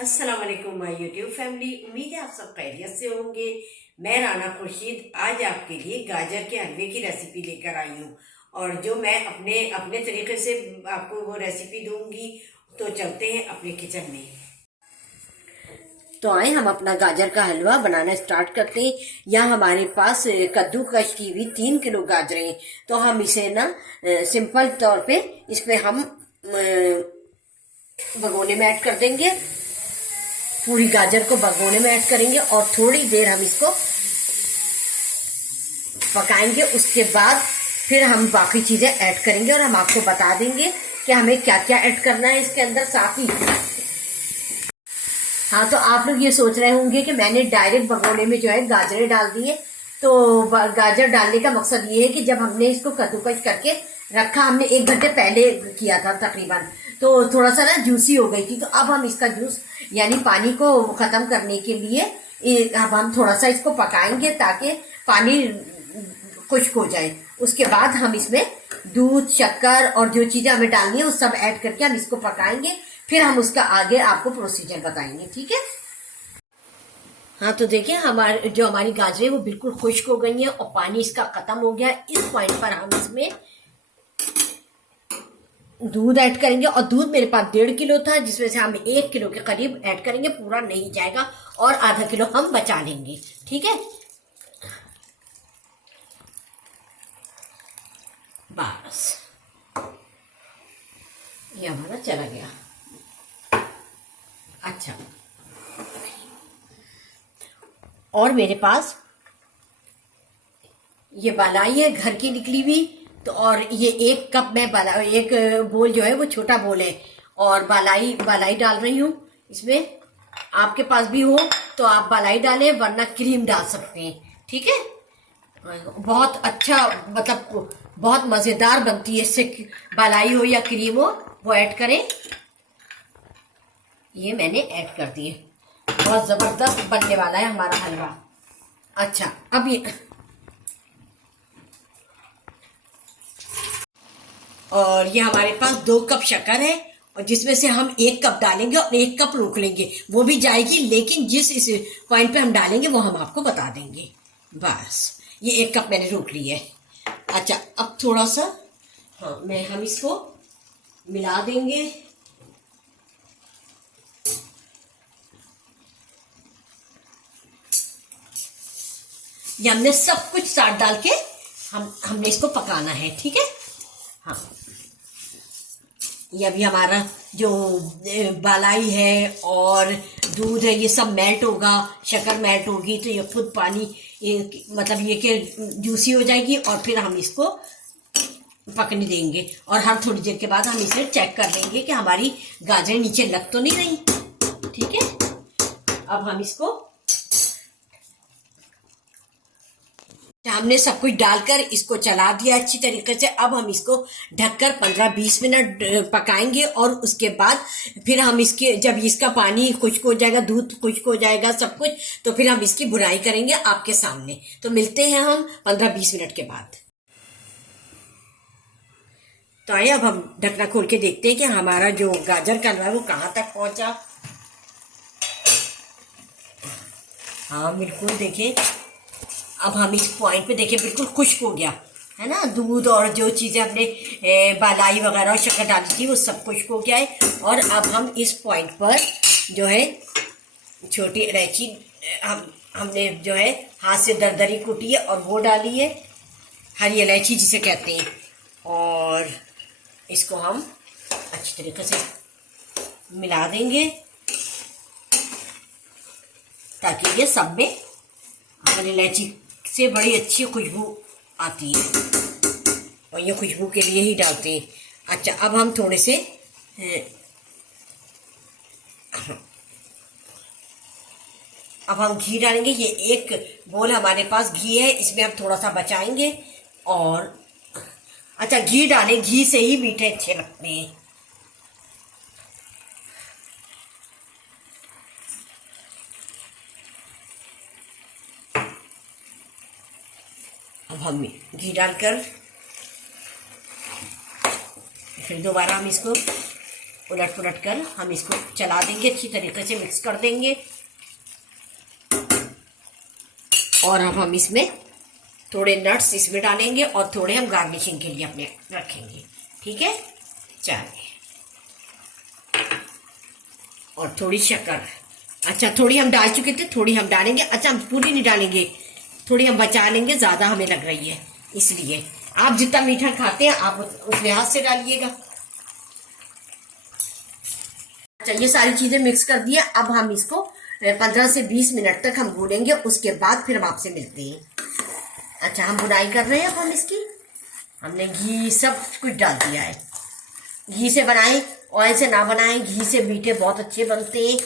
अस्सलाम वालेकुम my YouTube family. उम्मीद है आप सब खैरियत से होंगे। मैं राना खुर्शीद आज आपके लिए गाजर के हलवे की रेसिपी लेकर आई हूँ और जो मैं अपने अपने तरीके से आपको वो रेसिपी दूंगी। तो चलते हैं अपने किचन में। तो आए हम अपना गाजर का हलवा बनाना स्टार्ट करते हैं। यहाँ हमारे पास कद्दूकश की हुई 3 किलो गाजरें हैं। तो हम इसे ना सिंपल तौर पे इसमें हम भगोने में ऐड कर देंगे। पूरी गाजर को भगोने में ऐड करेंगे और थोड़ी देर हम इसको पकाएंगे। उसके बाद फिर हम बाकी चीजें ऐड करेंगे और हम आपको बता देंगे कि हमें क्या क्या ऐड करना है इसके अंदर साथ ही। हाँ, तो आप लोग ये सोच रहे होंगे कि मैंने डायरेक्ट भगोने में जो है गाजरें डाल दी है। तो गाजर डालने का मकसद ये है कि जब हमने इसको कद्दूकस करके रखा, हमने 1 घंटे पहले किया था तकरीबन, तो थोड़ा सा ना जूसी हो गई थी। तो अब हम इसका जूस यानी पानी को खत्म करने के लिए अब हम थोड़ा सा इसको पकाएंगे ताकि पानी खुश्क हो जाए। उसके बाद हम इसमें दूध, शक्कर और जो चीजें हमें डालनी है वो सब ऐड करके हम इसको पकाएंगे। फिर हम उसका आगे आपको प्रोसीजर बताएंगे, ठीक है। हाँ, तो देखिए हमारी गाजरें वो बिल्कुल खुश्क हो गई हैं और पानी इसका खत्म हो गया। इस पॉइंट पर हम इसमें दूध ऐड करेंगे और दूध मेरे पास 1.5 किलो था, जिसमें से हम 1 किलो के करीब ऐड करेंगे। पूरा नहीं जाएगा और आधा किलो हम बचा लेंगे, ठीक है। बस ये हमारा चला गया। अच्छा, और मेरे पास ये बालाई है घर की निकली हुई। तो और ये 1 कप में एक बोल जो है वो छोटा बोल है और बालाई डाल रही हूँ इसमें। आपके पास भी हो तो आप बालाई डालें, वरना क्रीम डाल सकते हैं, ठीक है। बहुत अच्छा, मतलब बहुत मजेदार बनती है इससे। बालाई हो या क्रीम हो वो ऐड करें। ये मैंने ऐड कर दिए। बहुत जबरदस्त बनने वाला है हमारा हलवा। अच्छा, अब ये और ये हमारे पास 2 कप शक्कर है और जिसमें से हम 1 कप डालेंगे और 1 कप रोक लेंगे। वो भी जाएगी, लेकिन जिस इस पॉइंट पे हम डालेंगे वो हम आपको बता देंगे। बस ये 1 कप मैंने रोक लिया है। अच्छा, अब थोड़ा सा हम इसको मिला देंगे। ये हमने सब कुछ साथ डाल के हमने इसको पकाना है, ठीक है। हाँ, ये अभी हमारा जो बालाई है और दूध है ये सब मेल्ट होगा, शक्कर मेल्ट होगी तो ये खुद पानी मतलब ये कि जूसी हो जाएगी और फिर हम इसको पकने देंगे। और हर थोड़ी देर के बाद हम इसे चेक कर लेंगे कि हमारी गाजरें नीचे लग तो नहीं रही, ठीक है। अब हम इसको हमने सब कुछ डालकर इसको चला दिया अच्छी तरीके से। अब हम इसको ढककर 15-20 मिनट पकाएंगे और उसके बाद फिर हम जब इसका पानी खुश्क हो जाएगा, दूध खुश्क हो जाएगा सब कुछ, तो फिर हम इसकी बुनाई करेंगे आपके सामने। तो मिलते हैं हम 15-20 मिनट के बाद। तो आइए अब हम ढकना खोल के देखते हैं कि हमारा जो गाजर का हलवा है वो कहाँ तक पहुंचा। हाँ बिल्कुल, देखिए अब हम इस पॉइंट पे देखिए बिल्कुल खुश्क हो गया है ना। दूध और जो चीज़ें हमने बालाई वगैरह और शक्कर डाली थी वो सब खुश्क हो गया है। और अब हम इस पॉइंट पर जो है छोटी इलायची हमने जो है हाथ से दरदरी कूटी है और वो डाली है, हरी इलायची जिसे कहते हैं। और इसको हम अच्छी तरीके से मिला देंगे ताकि ये सब में हमारी इलायची से बड़ी अच्छी खुशबू आती है और ये खुशबू के लिए ही डालते हैं। अच्छा, अब हम थोड़े से अब हम घी डालेंगे। ये 1 बोल हमारे पास घी है, इसमें हम थोड़ा सा बचाएंगे। और अच्छा, घी डालें, घी से ही मीठे अच्छे लगते हैं। अब हम घी डालकर फिर दोबारा हम इसको उलट पुलट कर हम इसको चला देंगे, अच्छी तरीके से मिक्स कर देंगे। और अब हम इसमें थोड़े नट्स इसमें डालेंगे और थोड़े हम गार्निशिंग के लिए अपने रखेंगे, ठीक है। चलिए, और थोड़ी शक्कर, अच्छा थोड़ी हम डाल चुके थे, थोड़ी हम डालेंगे। अच्छा, हम पूरी नहीं डालेंगे, थोड़ी हम बचा लेंगे, ज़्यादा हमें लग रही है इसलिए। आप जितना मीठा खाते हैं आप उस लिहाज से डालिएगा। अच्छा, ये सारी चीज़ें मिक्स कर दिए। अब हम इसको 15 से 20 मिनट तक हम भूनेंगे, उसके बाद फिर हम आपसे मिलते हैं। अच्छा, हम बुनाई कर रहे हैं। अब हम इसकी हमने घी सब कुछ डाल दिया है। घी से बनाएं, ऑयल से ना बनाएं, घी से मीठे बहुत अच्छे बनते हैं।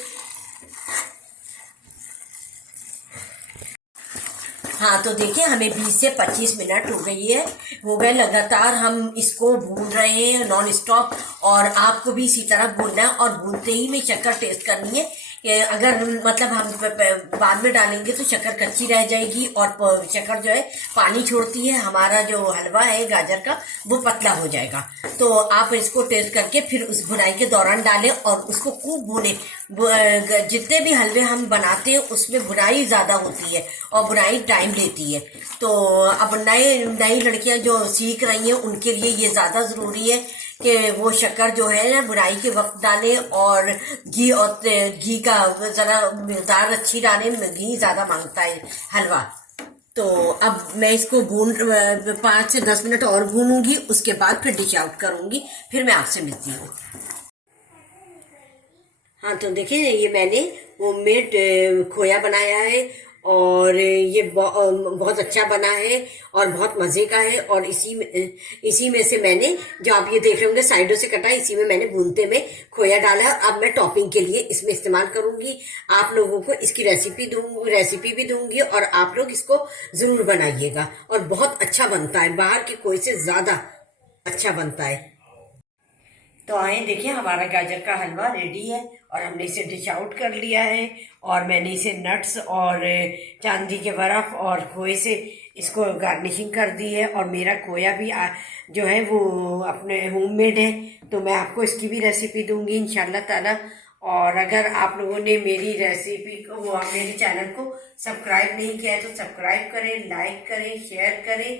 हाँ, तो देखिए हमें 20 से 25 मिनट हो गए लगातार हम इसको भून रहे हैं नॉन स्टॉप। और आपको भी इसी तरह भूनना है, और भूनते ही में शक्कर टेस्ट करनी है। अगर मतलब हम बाद में डालेंगे तो शक्कर कच्ची रह जाएगी, और शक्कर जो है पानी छोड़ती है, हमारा जो हलवा है गाजर का वो पतला हो जाएगा। तो आप इसको टेस्ट करके फिर उस भुनाई के दौरान डालें और उसको खूब भूनें। जितने भी हलवे हम बनाते हैं उसमें भुनाई ज़्यादा होती है और भुनाई टाइम लेती है। तो अब नई लड़कियां जो सीख रही हैं उनके लिए ये ज़्यादा ज़रूरी है कि वो शक्कर जो है ना बुनाई के वक्त डालें, और घी का ज़रा मिकदार अच्छी डालें। घी ज़्यादा मांगता है हलवा। तो अब मैं इसको 5 से 10 मिनट और भूनूंगी, उसके बाद फिर डिश आउट करूंगी, फिर मैं आपसे मिलती हूँ। हाँ, तो देखिए ये मैंने होममेड खोया बनाया है, और ये बहुत अच्छा बना है और बहुत मज़े का है। और इसी में से मैंने, जो आप ये देख रहे होंगे साइडों से कटा है, इसी में मैंने भूनते में खोया डाला है। अब मैं टॉपिंग के लिए इसमें इस्तेमाल करूंगी। आप लोगों को इसकी रेसिपी भी दूंगी, और आप लोग इसको ज़रूर बनाइएगा। और बहुत अच्छा बनता है, बाहर के खोए से ज़्यादा अच्छा बनता है। तो आए देखिए, हमारा गाजर का हलवा रेडी है, और हमने इसे डिश आउट कर लिया है। और मैंने इसे नट्स और चांदी के बर्फ और खोए से इसको गार्निशिंग कर दी है। और मेरा खोया भी जो है वो अपने होममेड है, तो मैं आपको इसकी भी रेसिपी दूंगी इंशाल्लाह ताला। और अगर आप लोगों ने मेरी रेसिपी को, मेरे चैनल को सब्सक्राइब नहीं किया है तो सब्सक्राइब करें, लाइक करें, शेयर करें,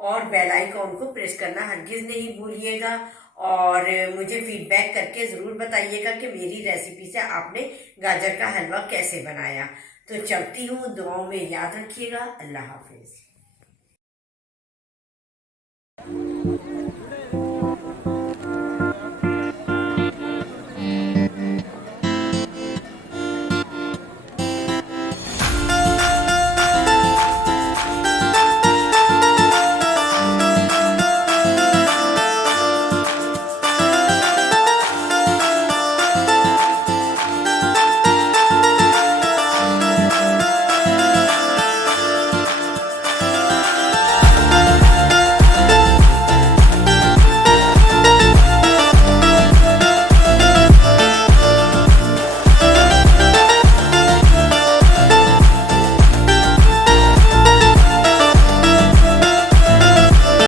और बेल आइकॉन को प्रेस करना हरगिज नहीं भूलिएगा। और मुझे फीडबैक करके ज़रूर बताइएगा कि मेरी रेसिपी से आपने गाजर का हलवा कैसे बनाया। तो चलती हूँ, दुआओं में याद रखिएगा। अल्लाह हाफिज।